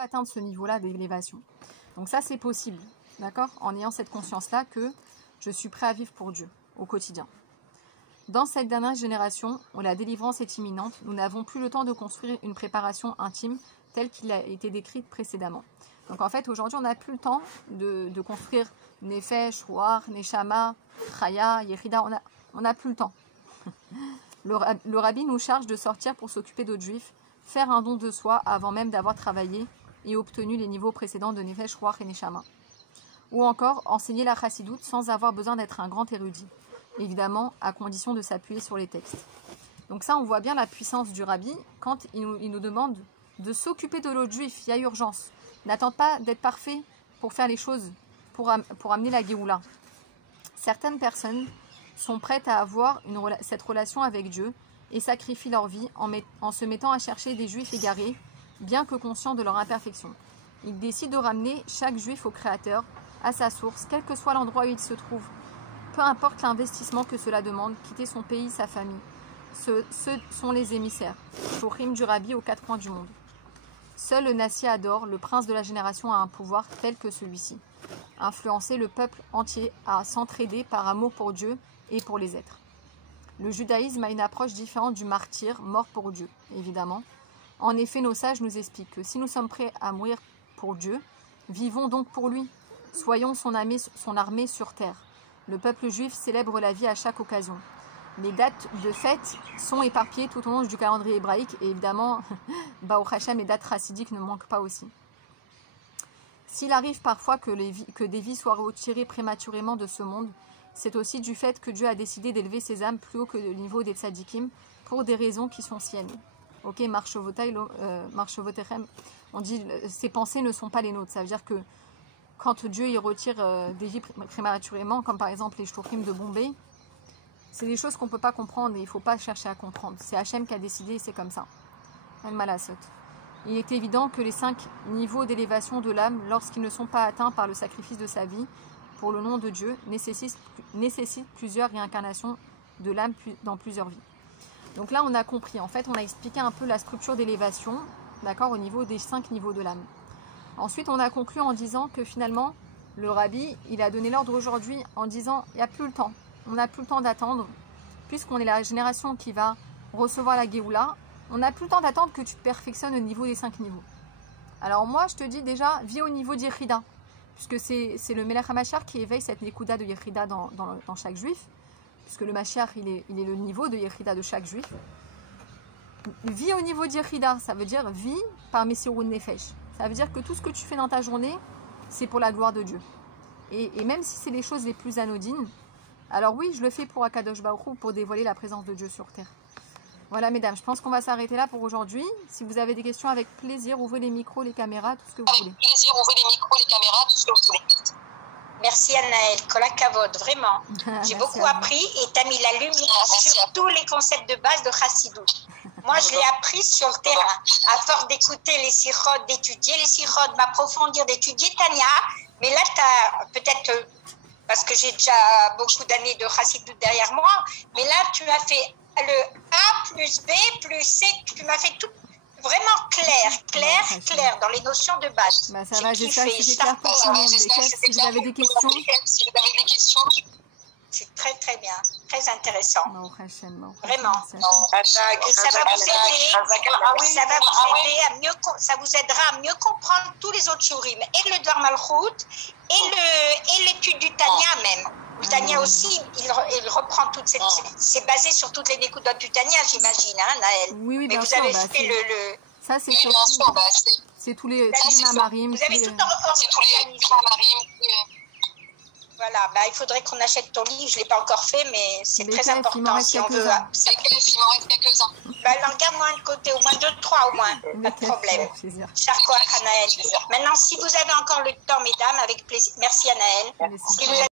atteindre ce niveau-là d'élévation. Donc ça, c'est possible, d'accord? En ayant cette conscience-là que je suis prêt à vivre pour Dieu au quotidien. Dans cette dernière génération, où la délivrance est imminente, nous n'avons plus le temps de construire une préparation intime telle qu'il a été décrite précédemment. Donc en fait, aujourd'hui, on n'a plus le temps de construire Nefesh, Ruach, Neshama, Chaya, Yechida, on n'a plus le temps. Le rabbi nous charge de sortir pour s'occuper d'autres juifs, faire un don de soi avant même d'avoir travaillé et obtenu les niveaux précédents de Nefesh, Ruach et Neshama. Ou encore, enseigner la chassidoute sans avoir besoin d'être un grand érudit. Évidemment, à condition de s'appuyer sur les textes. Donc ça, on voit bien la puissance du rabbi quand il nous demande de s'occuper de l'autre juif. Il y a urgence. N'attends pas d'être parfait pour faire les choses, pour amener la Géoula. Certaines personnes sont prêtes à avoir cette relation avec Dieu et sacrifient leur vie en se mettant à chercher des juifs égarés, bien que conscients de leur imperfection. Ils décident de ramener chaque juif au Créateur, à sa source, quel que soit l'endroit où il se trouve. Peu importe l'investissement que cela demande, quitter son pays, sa famille. Ceux sont les émissaires, Shorim du Rabbi aux quatre coins du monde. Seul le Nassi Ador, le prince de la génération, a un pouvoir tel que celui-ci. Influencer le peuple entier à s'entraider par amour pour Dieu et pour les êtres. Le judaïsme a une approche différente du martyr, mort pour Dieu, évidemment. En effet, nos sages nous expliquent que si nous sommes prêts à mourir pour Dieu, vivons donc pour lui. Soyons son armée sur terre. Le peuple juif célèbre la vie à chaque occasion. Les dates de fête sont éparpillées tout au long du calendrier hébraïque et évidemment, Baruch Hashem, les dates chassidiques ne manquent pas aussi. S'il arrive parfois que des vies soient retirées prématurément de ce monde, c'est aussi du fait que Dieu a décidé d'élever ses âmes plus haut que le niveau des tzadikim pour des raisons qui sont siennes. Ok, Marchovotechem, on dit ses pensées ne sont pas les nôtres. Ça veut dire que quand Dieu il retire des vies prématurément, comme par exemple les shtorim de Bombay, c'est des choses qu'on ne peut pas comprendre et il ne faut pas chercher à comprendre. C'est Hachem qui a décidé et c'est comme ça. Il est évident que les 5 niveaux d'élévation de l'âme, lorsqu'ils ne sont pas atteints par le sacrifice de sa vie, pour le nom de Dieu, nécessitent plusieurs réincarnations de l'âme dans plusieurs vies. Donc là, on a compris. En fait, on a expliqué un peu la structure d'élévation, d'accord, au niveau des 5 niveaux de l'âme. Ensuite, on a conclu en disant que finalement, le rabbi, il a donné l'ordre aujourd'hui en disant il n'y a plus le temps. On n'a plus le temps d'attendre, puisqu'on est la génération qui va recevoir la Géoula. On n'a plus le temps d'attendre que tu te perfectionnes au niveau des 5 niveaux. Alors moi, je te dis déjà, vis au niveau d'Yechida, puisque c'est le Melech HaMashiach qui éveille cette Nekuda de Yechida dans chaque juif, puisque le Mashiach, il est le niveau de Yechida de chaque juif. Vis au niveau d'Yechida, ça veut dire vis par Messirut Nefesh. Ça veut dire que tout ce que tu fais dans ta journée, c'est pour la gloire de Dieu. Et même si c'est les choses les plus anodines, alors oui, je le fais pour Akadosh Baruch Hu, pour dévoiler la présence de Dieu sur terre. Voilà, mesdames, je pense qu'on va s'arrêter là pour aujourd'hui. Si vous avez des questions, avec plaisir, ouvrez les micros, les caméras, tout ce que vous voulez. Avec plaisir, ouvrez les micros, les caméras, tout ce que vous voulez. Merci Anaël, Kolakavod, vraiment. J'ai beaucoup appris et tu as mis la lumière sur tous les concepts de base de Chassidou. Moi, je l'ai appris sur le terrain, à force d'écouter les sirotes, d'étudier les sirotes, m'approfondir, d'étudier Tania. Mais là, tu as peut-être, parce que j'ai déjà beaucoup d'années de Chassidou derrière moi, mais là, tu as fait le A plus B plus C, tu m'as fait tout vraiment clair dans les notions de base. Bah ça va, j'espère que c'était clair pour tout le monde. Si vous avez des questions, c'est très bien, très intéressant. Vraiment. Et ça va vous aider, ça vous aidera à mieux comprendre tous les autres shurim, et le Dvar Malchut, et l'étude du Tanya même. Le Tanya aussi, il reprend toutes ces... C'est basé sur toutes les nékudotes du Tanya, j'imagine, hein, Naël? Oui, mais vous avez fait le... Ça, c'est c'est tous les mamarim. Vous avez tout organisé. Voilà, il faudrait qu'on achète ton livre, je ne l'ai pas encore fait, mais c'est très important si on veut. Il m'en reste quelques-uns. Alors, garde-moi un côté, au moins 2-3 au moins, pas de problème. Charco Anaël. Maintenant, si vous avez encore le temps, mesdames, avec plaisir. Merci Anaël. Si vous avez